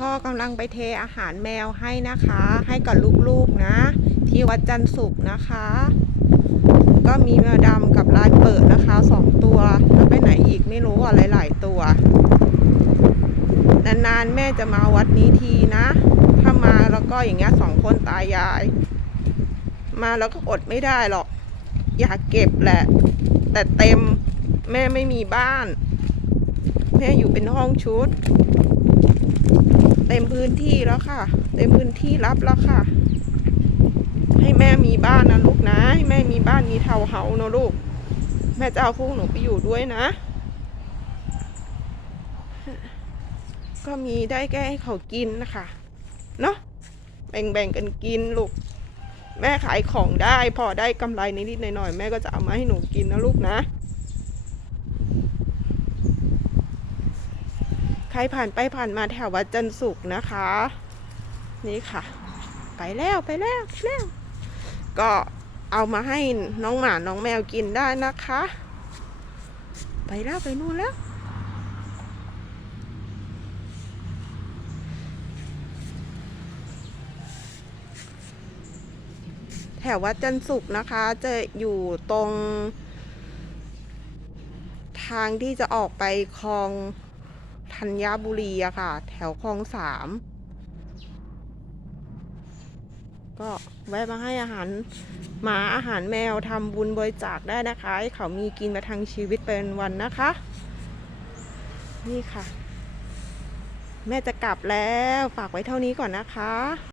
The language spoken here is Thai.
พ่อกำลังไปเทอาหารแมวให้นะคะ ให้กับลูกๆนะ ที่วัดจันทร์สุขนะคะ ก็มีแมวดำกับลายเปิดนะคะสองตัว แล้วไปไหนอีกไม่รู้อะหลาย ๆ ตัวนานๆแม่จะมาวัดนี้ทีนะ ถ้ามาแล้วก็อย่างเงี้ยสองคนตายาย มาแล้วก็อดไม่ได้หรอก อยากเก็บแหละ แต่เต็มแม่ไม่มีบ้าน แม่อยู่เป็นห้องชุด ต็มพื้นที่แล้วค่ะ เต็มพื้นที่รับแล้วค่ะ ให้แม่มีบ้านนะลูกนะ ให้แม่มีบ้านมีเทาวน์เฮาส์นะลูก แม่จะเอาพวกหนูไปอยู่ด้วยนะ ก็มีได้แค่ให้เขากินนะคะ เนาะแบ่งๆกันกินลูก แม่ขายของได้ พอได้กำไรนิดๆหน่อยๆแม่ก็จะเอามาให้หนูกินนะลูกนะ ครผ่านไปผ่านมาแถววัดจันสุขนะคะ นี่ค่ะ ไปแล้วไปแล้วแล้ว ก็เอามาให้น้องหมาน้องแมวกินได้นะคะ ไปแล้วไปนู่นแล้วแถววัดจันสุขนะคะ จะอยู่ตรง ทางที่จะออกไปคลอง ธัญบุรีอะค่ะ แถวคลองสามก็แวะมาให้อาหารหมาอาหารแมวทำบุญบริจาคได้นะคะให้เขามีกินมาทางชีวิตเป็นวันนะคะ นี่ค่ะ แม่จะกลับแล้วฝากไว้เท่านี้ก่อนนะคะ